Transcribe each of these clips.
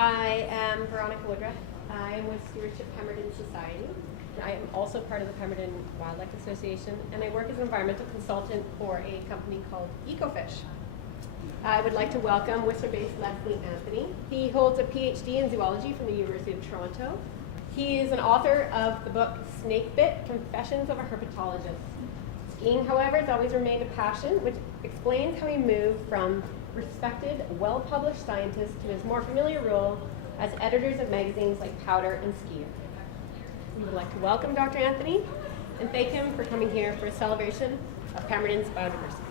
I am Veronica Woodruff. I am with Stewardship Pemberton Society. I am also part of the Pemberton Wildlife Association, and I work as an environmental consultant for a company called Ecofish. I would like to welcome Whistler-based Leslie Anthony. He holds a PhD in zoology from the University of Toronto. He is an author of the book Snakebit: Confessions of a Herpetologist. Skiing, however, has always remained a passion, which explains how he moved from respected, well-published scientist to his more familiar role as editors of magazines like Powder and Skier. We would like to welcome Dr. Anthony and thank him for coming here for a celebration of Pemberton's biodiversity.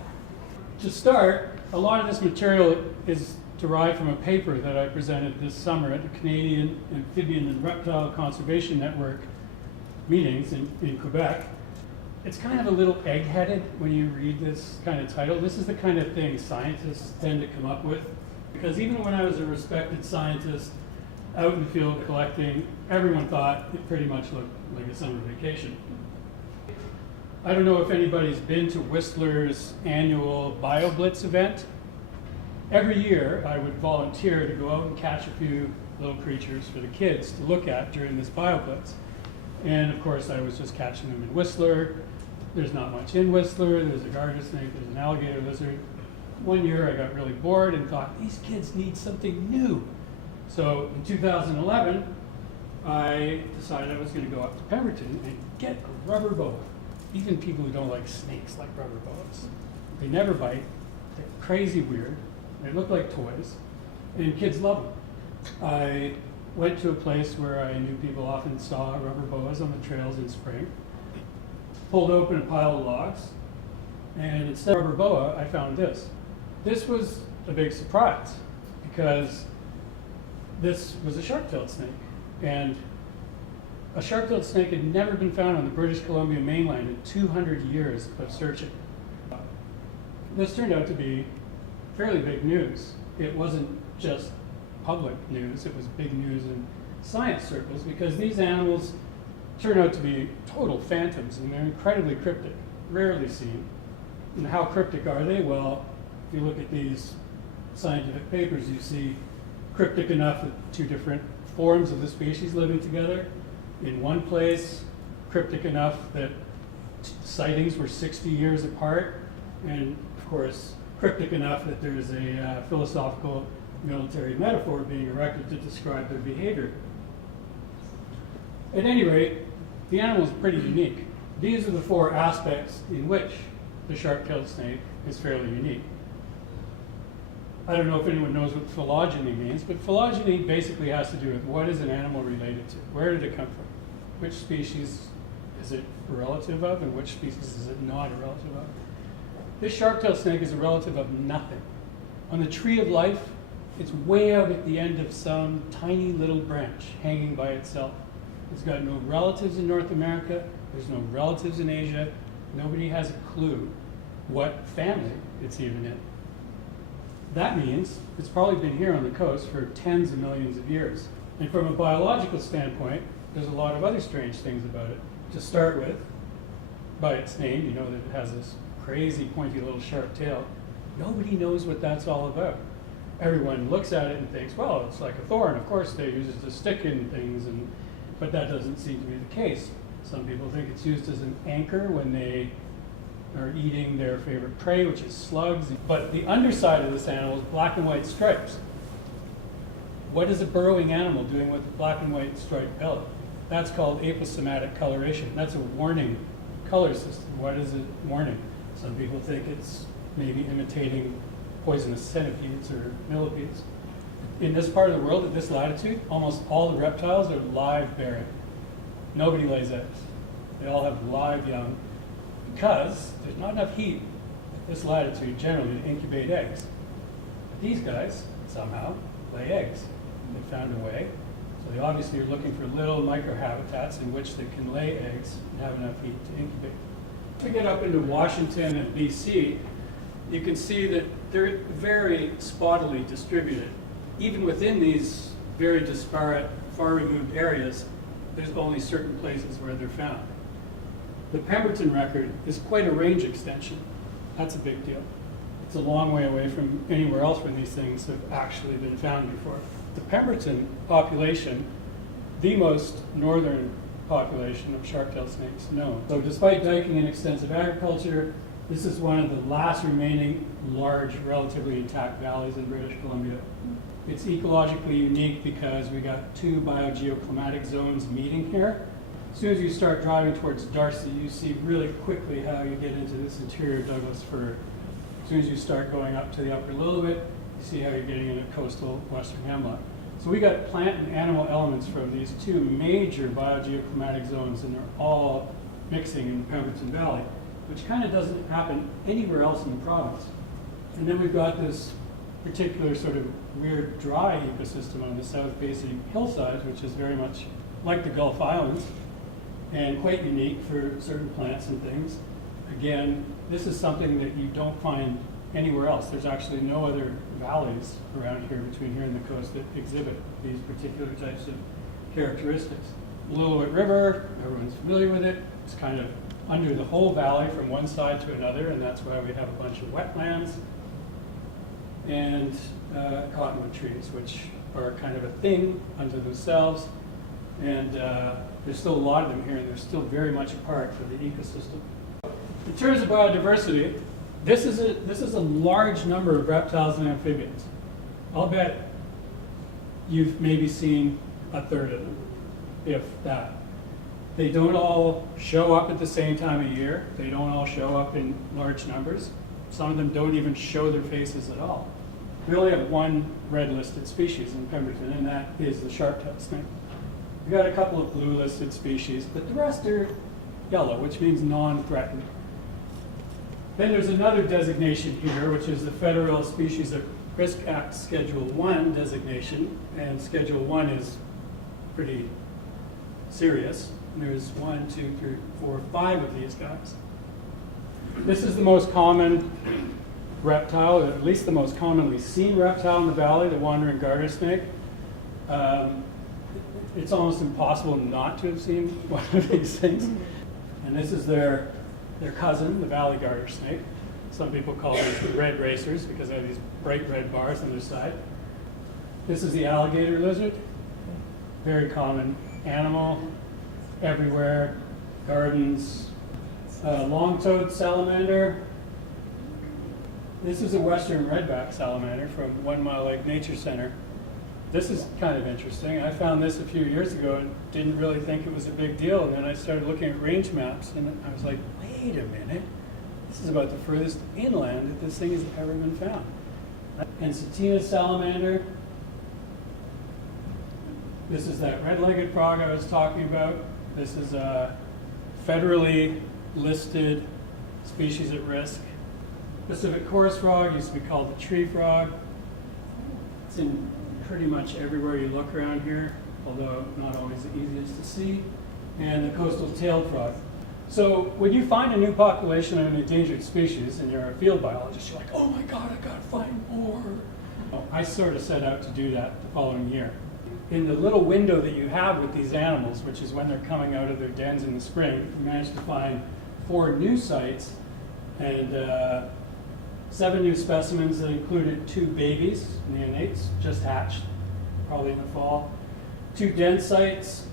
To start, a lot of this material is derived from a paper that I presented this summer at the Canadian Amphibian and Reptile Conservation Network meetings in Quebec. It's kind of a little egg-headed when you read this kind of title. This is the kind of thing scientists tend to come up with. Because even when I was a respected scientist out in the field collecting, everyone thought it pretty much looked like a summer vacation. I don't know if anybody's been to Whistler's annual BioBlitz event. Every year I would volunteer to go out and catch a few little creatures for the kids to look at during this BioBlitz. And of course I was just catching them in Whistler. There's not much in Whistler. There's a garter snake, there's an alligator lizard. One year I got really bored and thought, these kids need something new. So in 2011, I decided I was going to go up to Pemberton and get a rubber boa. Even people who don't like snakes like rubber boas. They never bite, they're crazy weird, they look like toys, and kids love them. I went to a place where I knew people often saw rubber boas on the trails in spring, pulled open a pile of logs, and instead of rubber boa, I found this. This was a big surprise because this was a sharp-tailed snake, and a sharp-tailed snake had never been found on the British Columbia mainland in 200 years of searching. This turned out to be fairly big news. It wasn't just public news, it was big news in science circles because these animals turn out to be total phantoms and they're incredibly cryptic, rarely seen. And how cryptic are they? Well, if you look at these scientific papers, you see cryptic enough that two different forms of the species living together. In one place, cryptic enough that sightings were 60 years apart, and of course, cryptic enough that there's a philosophical military metaphor being erected to describe their behavior. At any rate, the animal is pretty unique. These are the four aspects in which the sharp-tailed snake is fairly unique. I don't know if anyone knows what phylogeny means, but phylogeny basically has to do with what is an animal related to? Where did it come from? Which species is it a relative of, and which species is it not a relative of? This sharp-tailed snake is a relative of nothing. On the tree of life, it's way out at the end of some tiny little branch hanging by itself. It's got no relatives in North America, there's no relatives in Asia, nobody has a clue what family it's even in. That means it's probably been here on the coast for tens of millions of years. And from a biological standpoint, there's a lot of other strange things about it. To start with, by its name, you know that it has this crazy pointy little sharp tail. Nobody knows what that's all about. Everyone looks at it and thinks, well, it's like a thorn. Of course they use it to stick in things, but that doesn't seem to be the case. Some people think it's used as an anchor when they are eating their favorite prey, which is slugs. But the underside of this animal is black and white stripes. What is a burrowing animal doing with a black and white striped belly? That's called aposematic coloration. That's a warning color system. What is it warning? Some people think it's maybe imitating poisonous centipedes or millipedes. In this part of the world, at this latitude, almost all the reptiles are live bearing. Nobody lays eggs. They all have live young because there's not enough heat at this latitude generally to incubate eggs. But these guys, somehow, lay eggs. They found a way. So they obviously are looking for little microhabitats in which they can lay eggs and have enough heat to incubate. If we get up into Washington and BC, you can see that they're very spottily distributed. Even within these very disparate, far-removed areas, there's only certain places where they're found. The Pemberton record is quite a range extension. That's a big deal. It's a long way away from anywhere else where these things have actually been found before. the Pemberton population the most northern population of sharp-tailed snakes known. So despite diking and extensive agriculture, this is one of the last remaining large, relatively intact valleys in British Columbia. It's ecologically unique because we got two biogeoclimatic zones meeting here. As soon as you start driving towards Darcy, you see really quickly how you get into this interior Douglas fir. As soon as you start going up to the upper Lillooet, you see how you're getting into coastal western hemlock. So we got plant and animal elements from these two major biogeoclimatic zones, and they're all mixing in the Pemberton Valley, which kind of doesn't happen anywhere else in the province. And then we've got this particular sort of weird dry ecosystem on the south-facing hillsides, which is very much like the Gulf Islands and quite unique for certain plants and things. Again, this is something that you don't find anywhere else. There's actually no other valleys around here between here and the coast that exhibit these particular types of characteristics. Lillooet River, everyone's familiar with it. It's kind of under the whole valley from one side to another, and that's why we have a bunch of wetlands and cottonwood trees, which are kind of a thing unto themselves. And there's still a lot of them here, and they're still very much a part of the ecosystem. In terms of biodiversity, this is a large number of reptiles and amphibians. I'll bet you've maybe seen a third of them, if that. They don't all show up at the same time of year. They don't all show up in large numbers. Some of them don't even show their faces at all. We only have one red listed species in Pemberton, and that is the sharp-tailed snake. We've got a couple of blue listed species, but the rest are yellow, which means non-threatened. Then there's another designation here, which is the Federal Species at Risk Act Schedule 1 designation, and Schedule 1 is pretty serious. And there's 1, 2, 3, 4, 5 of these guys. This is the most common reptile, or at least the most commonly seen reptile in the valley, the wandering garter snake. It's almost impossible not to have seen one of these things. And this is their cousin, the valley garter snake. Some people call these the red racers because they have these bright red bars on their side. This is the alligator lizard, very common animal everywhere, gardens. Long-toed salamander. This is a western redback salamander from 1 Mile Lake Nature Center. This is kind of interesting. I found this a few years ago and didn't really think it was a big deal. And then I started looking at range maps and I was like, wait a minute. This is about the furthest inland that this thing has ever been found. And Satina salamander. This is that red-legged frog I was talking about. This is a federally listed species at risk. Pacific chorus frog used to be called the tree frog. It's in pretty much everywhere you look around here, although not always the easiest to see. And the coastal tailed frog. So when you find a new population of an endangered species and you're a field biologist, you're like, oh my God, I gotta find more. I sort of set out to do that the following year. In the little window that you have with these animals, which is when they're coming out of their dens in the spring, we managed to find 4 new sites and 7 new specimens that included 2 babies, neonates, just hatched, probably in the fall, 2 den sites.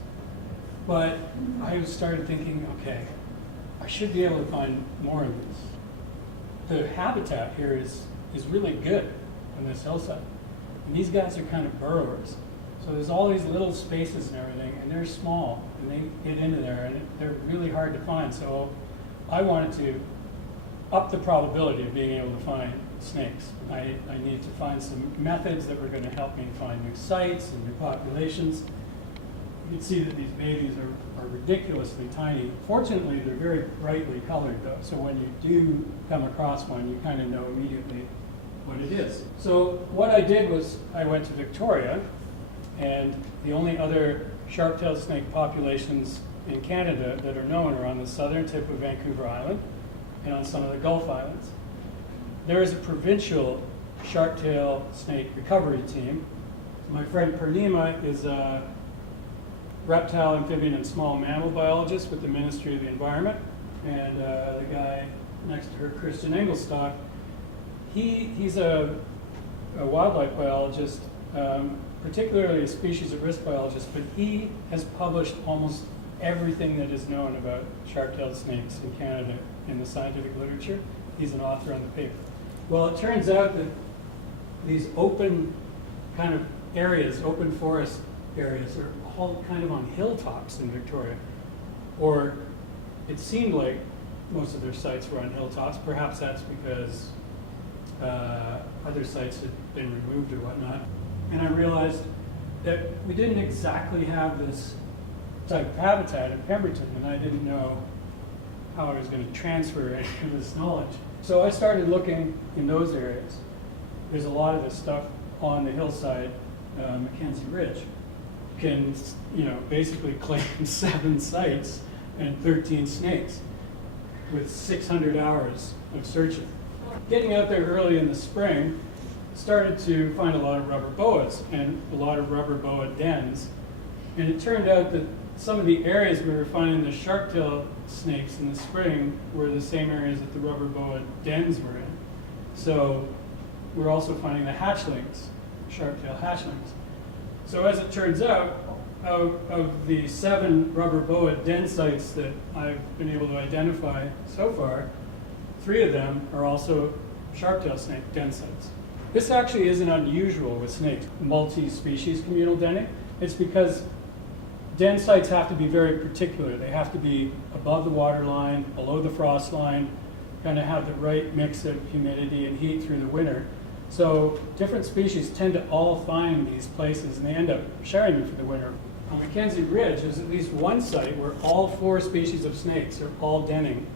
But I started thinking, okay, I should be able to find more of these. The habitat here is really good on this hillside. And these guys are kind of burrowers. So there's all these little spaces and everything, and they're small, and they get into there, and they're really hard to find. So I wanted to up the probability of being able to find snakes. I needed to find some methods that were going to help me find new sites and new populations. You can see that these babies are ridiculously tiny. Fortunately, they're very brightly colored, though, so when you do come across one, you kind of know immediately what it is. So what I did was I went to Victoria, and the only other sharp-tailed snake populations in Canada that are known are on the southern tip of Vancouver Island and on some of the Gulf Islands. There is a provincial sharp-tailed snake recovery team. My friend Purnima is a reptile, amphibian, and small mammal biologist with the Ministry of the Environment. And the guy next to her, Christian Engelstock, he's a wildlife biologist particularly a species of risk biologist, but he has published almost everything that is known about sharp-tailed snakes in Canada in the scientific literature. He's an author on the paper. Well, it turns out that these open kind of areas, open forest areas, are all kind of on hilltops in Victoria. Or it seemed like most of their sites were on hilltops. Perhaps that's because other sites had been removed or whatnot. And I realized that we didn't exactly have this type of habitat in Pemberton, and I didn't know how I was going to transfer any of this knowledge. So I started looking in those areas. There's a lot of this stuff on the hillside, Mackenzie Ridge. Can, basically claim 7 sites and 13 snakes with 600 hours of searching. Getting out there early in the spring, started to find a lot of rubber boas and a lot of rubber boa dens. And it turned out that some of the areas we were finding the sharp-tailed snakes in the spring were the same areas that the rubber boa dens were in. So we're also finding the hatchlings, sharp-tailed hatchlings. So as it turns out, of the 7 rubber boa den sites that I've been able to identify so far, 3 of them are also sharp-tailed snake den sites. This actually isn't unusual with snakes, multi-species communal denning. It's because den sites have to be very particular. They have to be above the water line, below the frost line, kind of have the right mix of humidity and heat through the winter. So different species tend to all find these places, and they end up sharing them for the winter. On Mackenzie Ridge, there's at least one site where all 4 species of snakes are all denning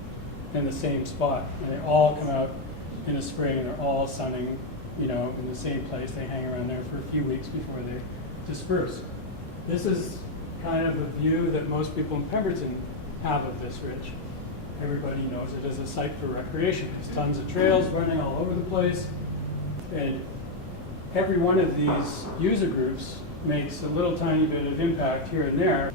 in the same spot. And they all come out in the spring, and they're all sunning, in the same place. They hang around there for a few weeks before they disperse. This is kind of a view that most people in Pemberton have of this ridge. Everybody knows it as a site for recreation. There's tons of trails running all over the place. And every one of these user groups makes a little tiny bit of impact here and there.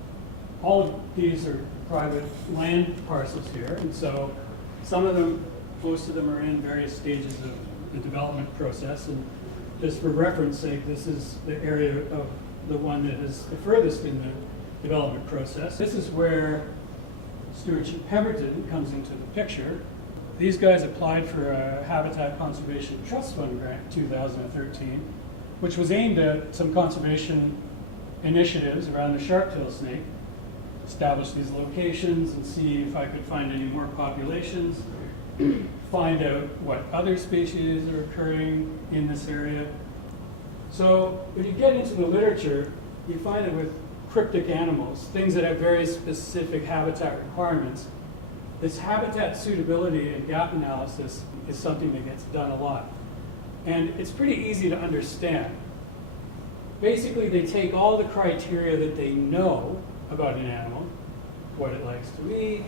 All of these are private land parcels here, and so some of them, most of them are in various stages of the development process. And just for reference sake, this is the area of the one that is the furthest in the development process. This is where Stewardship Pemberton comes into the picture. These guys applied for a Habitat Conservation Trust Fund grant in 2013, which was aimed at some conservation initiatives around the sharp-tailed snake, establish these locations and see if I could find any more populations, find out what other species are occurring in this area. So when you get into the literature, you find it with cryptic animals, things that have very specific habitat requirements. This habitat suitability and gap analysis is something that gets done a lot. And it's pretty easy to understand. Basically, they take all the criteria that they know about an animal, what it likes to eat,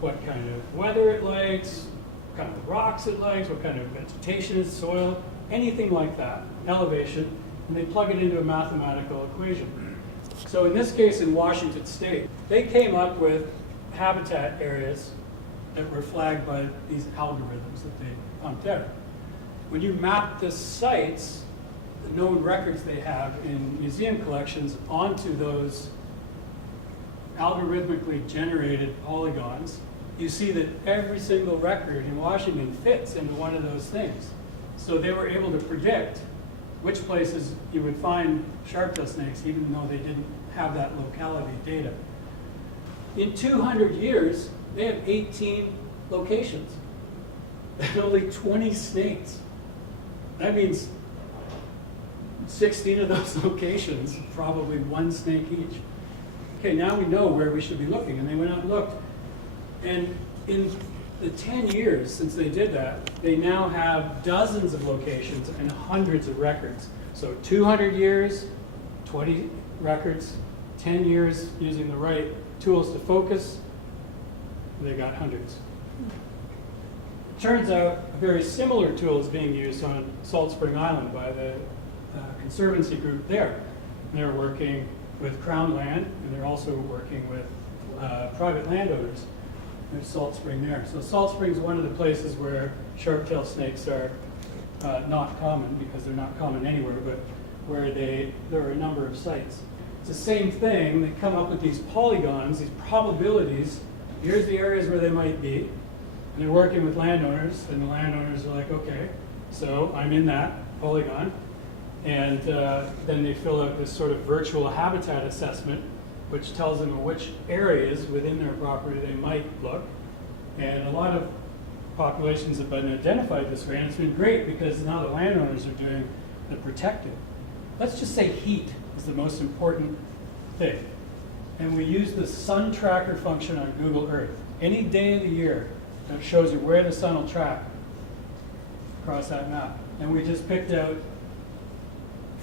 what kind of weather it likes, what kind of rocks it likes, what kind of vegetation, soil, anything like that, elevation, and they plug it into a mathematical equation. So in this case, in Washington State, they came up with habitat areas that were flagged by these algorithms that they pumped out. When you map the sites, the known records they have in museum collections onto those algorithmically generated polygons, you see that every single record in Washington fits into one of those things. So they were able to predict which places you would find sharp-tailed snakes, even though they didn't have that locality data. In 200 years, they have 18 locations and only 20 snakes. That means 16 of those locations, probably 1 snake each. Okay, now we know where we should be looking, and they went out and looked. And in the 10 years since they did that, they now have dozens of locations and hundreds of records. So 200 years, 20 records, 10 years using the right tools to focus, they got hundreds. Turns out a very similar tool is being used on Salt Spring Island by the Conservancy group there. They're working with Crown land, and they're also working with private landowners. There's Salt Spring there. So Salt Spring is one of the places where sharp-tailed snakes are not common, because they're not common anywhere, but where there are a number of sites. It's the same thing. They come up with these polygons, these probabilities. Here's the areas where they might be. And they're working with landowners, and the landowners are like, okay, so I'm in that polygon. And then they fill out this sort of virtual habitat assessment, which tells them which areas within their property they might look. And a lot of populations have been identified this way, and it's been great because now the landowners are doing the protecting. Let's just say heat is the most important thing. And we use the sun tracker function on Google Earth. Any day of the year that shows you where the sun will track across that map. And we just picked out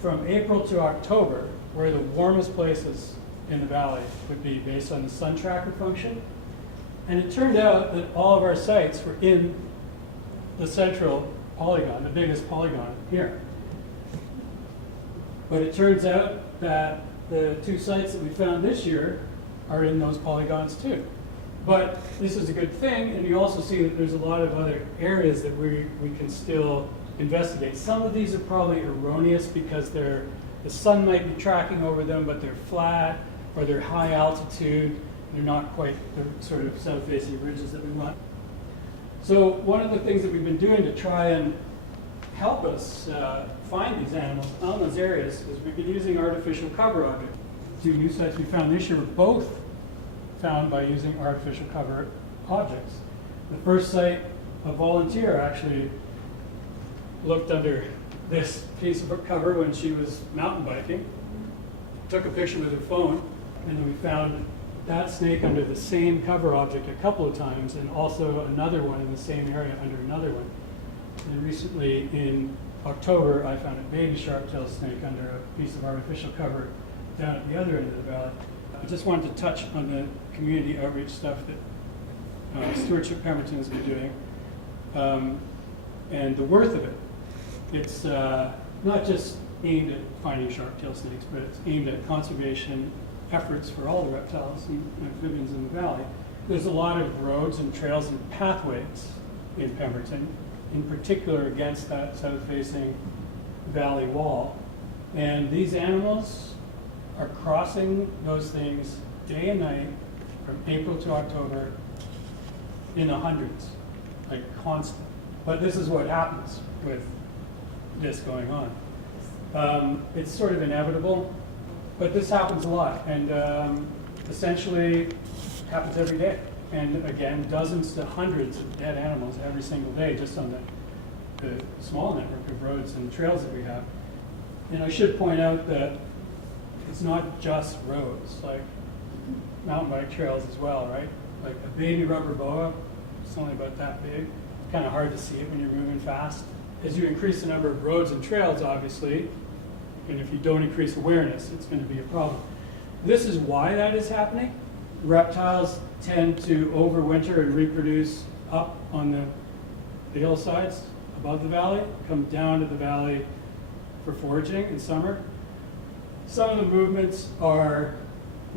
from April to October where the warmest places in the valley would be based on the sun tracker function. And it turned out that all of our sites were in the central polygon, the biggest polygon here. But it turns out that the 2 sites that we found this year are in those polygons too. But this is a good thing, and you also see that there's a lot of other areas that we can still investigate. Some of these are probably erroneous because the sun might be tracking over them, but they're flat or they're high altitude. They're not quite the sort of south-facing ridges that we want. So one of the things that we've been doing to try and help us find these animals on those areas is we've been using artificial cover objects. 2 new sites we found this year were both found by using artificial cover objects. The first site, a volunteer actually looked under this piece of cover when she was mountain biking, took a picture with her phone, and then we found that snake under the same cover object a couple of times, and also another one in the same area under another one. And recently in October, I found a baby sharp-tailed snake under a piece of artificial cover down at the other end of the valley. I just wanted to touch on the community outreach stuff that Stewardship Pemberton has been doing, and the worth of it. It's not just aimed at finding sharp-tailed snakes, but it's aimed at conservation efforts for all the reptiles and amphibians in the valley. There's a lot of roads and trails and pathways in Pemberton, in particular against that south-facing valley wall. And these animals are crossing those things day and night from April to October in the hundreds, like constant. But this is what happens with this going on. It's sort of inevitable, but this happens a lot, and essentially happens every day. And again, dozens to hundreds of dead animals every single day just on the small network of roads and trails that we have. And I should point out that it's not just roads, like mountain bike trails as well, right? Like a baby rubber boa, it's only about that big. Kind of hard to see it when you're moving fast. As you increase the number of roads and trails, obviously, and if you don't increase awareness, it's going to be a problem. This is why that is happening. Reptiles tend to overwinter and reproduce up on the hillsides above the valley, come down to the valley for foraging in summer. Some of the movements are,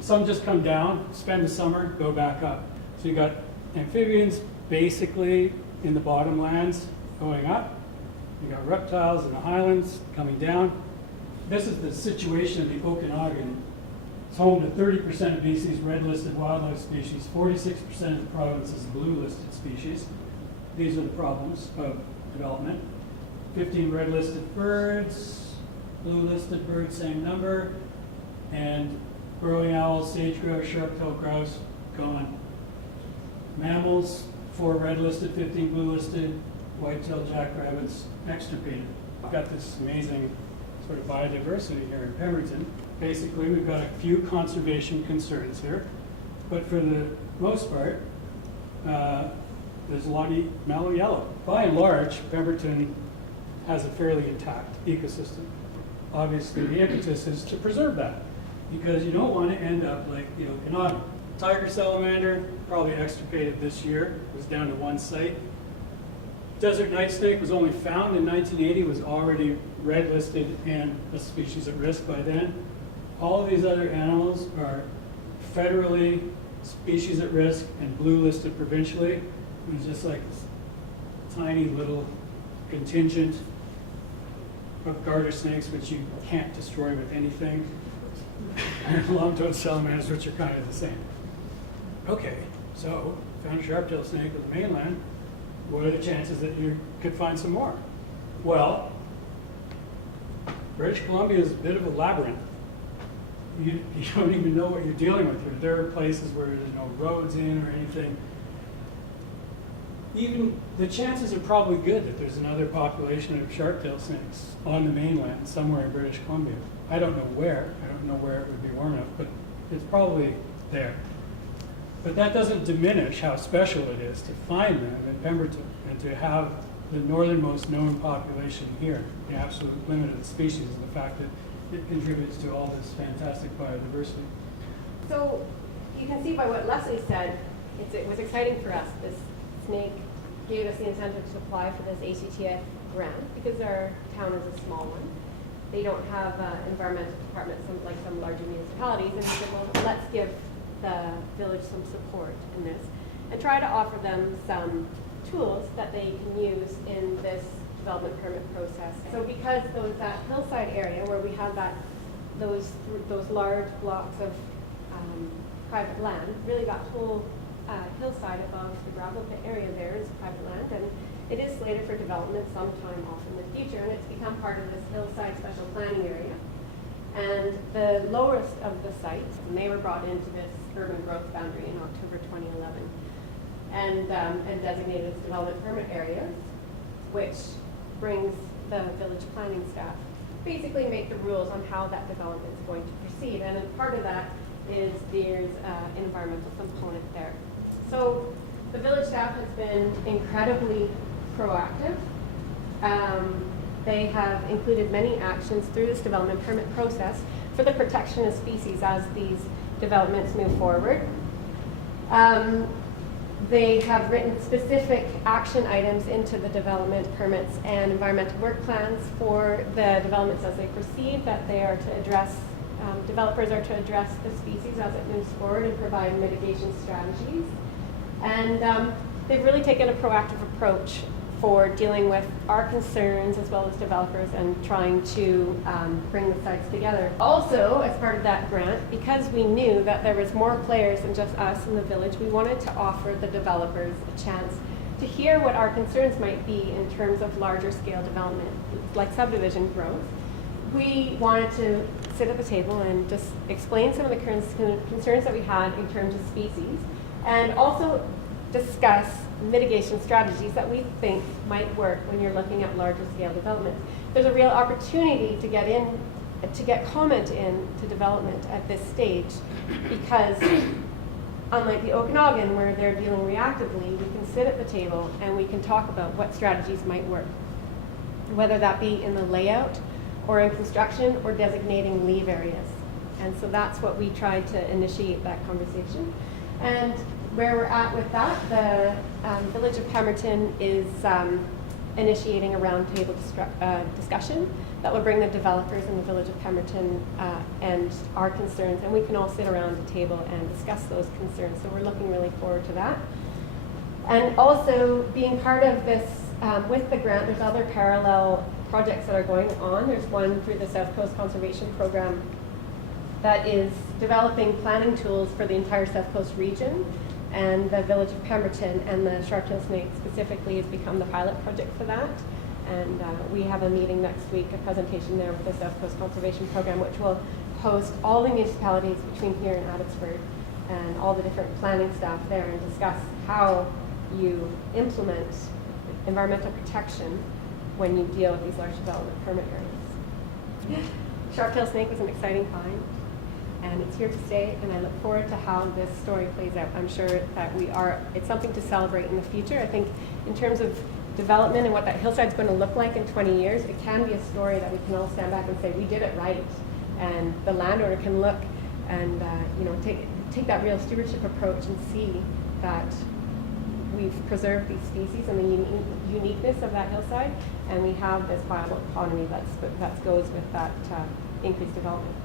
some just come down, spend the summer, go back up. So you got amphibians basically in the bottomlands going up. You got reptiles in the highlands coming down. This is the situation of the Okanagan. It's home to 30% of BC's red-listed wildlife species, 46% of the province's blue-listed species. These are the problems of development. 15 red-listed birds, blue-listed birds, same number, and burrowing owls, sage-grouse, sharp-tailed grouse, gone. Mammals, 4 red-listed, 15 blue-listed, white-tailed jackrabbits, extirpated. I've got this amazing sort of biodiversity here in Pemberton. Basically, we've got a few conservation concerns here, but for the most part, there's a lot of mellow yellow. By and large, Pemberton has a fairly intact ecosystem. Obviously, the impetus is to preserve that, because you don't want to end up like the Okanagan. Tiger salamander, probably extirpated this year, was down to 1 site. Desert night snake was only found in 1980, was already red listed and a species at risk by then. All of these other animals are federally species at risk and blue listed provincially. It's just like this tiny little contingent of garter snakes, which you can't destroy with anything, and long-toed salamanders, which are kind of the same. Okay, so found a sharp-tailed snake on the mainland. What are the chances that you could find some more? Well, British Columbia is a bit of a labyrinth. You don't even know what you're dealing with here. There are places where there's no roads in or anything. Even the chances are probably good that there's another population of sharp-tailed snakes on the mainland somewhere in British Columbia. I don't know where. I don't know where it would be warm enough, but it's probably there. But that doesn't diminish how special it is to find them in Pemberton and to have the northernmost known population here, the absolute limit of the species, and the fact that it contributes to all this fantastic biodiversity. So you can see by what Leslie said, it was exciting for us. This snake gave us the incentive to apply for this ACTF grant because our town is a small one. They don't have environmental departments like some larger municipalities, and we said, well, let's give the village some support in this and try to offer them some tools that they can use in this development permit process. So because that hillside area where we have those large blocks of private land, really that whole hillside above the gravel pit area there is private land, and it is slated for development sometime off in the future, and it's become part of this hillside special planning area. And the lowest of the sites, and they were brought into this urban growth boundary in October 2011, and designated as development permit areas, which brings the village planning staff basically make the rules on how that development is going to proceed. And part of that is there's an environmental component there. So the village staff has been incredibly proactive. They have included many actions through this development permit process for the protection of species as these developments move forward. They have written specific action items into the development permits and environmental work plans for the developments as they proceed, that they are to address, developers are to address the species as it moves forward and provide mitigation strategies. And they've really taken a proactive approach for dealing with our concerns as well as developers and trying to bring the sites together. Also, as part of that grant, because we knew that there was more players than just us in the village, we wanted to offer the developers a chance to hear what our concerns might be in terms of larger scale development, like subdivision growth. We wanted to sit at the table and just explain some of the concerns that we had in terms of species, and also discuss mitigation strategies that we think might work when you're looking at larger scale development. There's a real opportunity to get comment in to development at this stage, because unlike the Okanagan where they're dealing reactively, we can sit at the table and we can talk about what strategies might work, whether that be in the layout or in construction or designating leave areas. And so that's what we tried to initiate that conversation. And where we're at with that, the Village of Pemberton is initiating a roundtable discussion that will bring the developers in the Village of Pemberton and our concerns, and we can all sit around the table and discuss those concerns. So we're looking really forward to that. And also being part of this, with the grant, there's other parallel projects that are going on. There's one through the South Coast Conservation Program that is developing planning tools for the entire South Coast region, and the Village of Pemberton and the Sharptailed snake specifically has become the pilot project for that. And we have a meeting next week, a presentation there with the South Coast Conservation Program, which will host all the municipalities between here and Abbotsford and all the different planning staff there and discuss how you implement environmental protection when you deal with these large development permit areas. Sharptailed snake was an exciting find, and it's here to stay, and I look forward to how this story plays out. I'm sure that it's something to celebrate in the future. I think in terms of development and what that hillside's going to look like in 20 years, it can be a story that we can all stand back and say, we did it right. And the landowner can look and take that real stewardship approach and see that we've preserved these species and the uniqueness of that hillside, and we have this viable economy that goes with that increased development.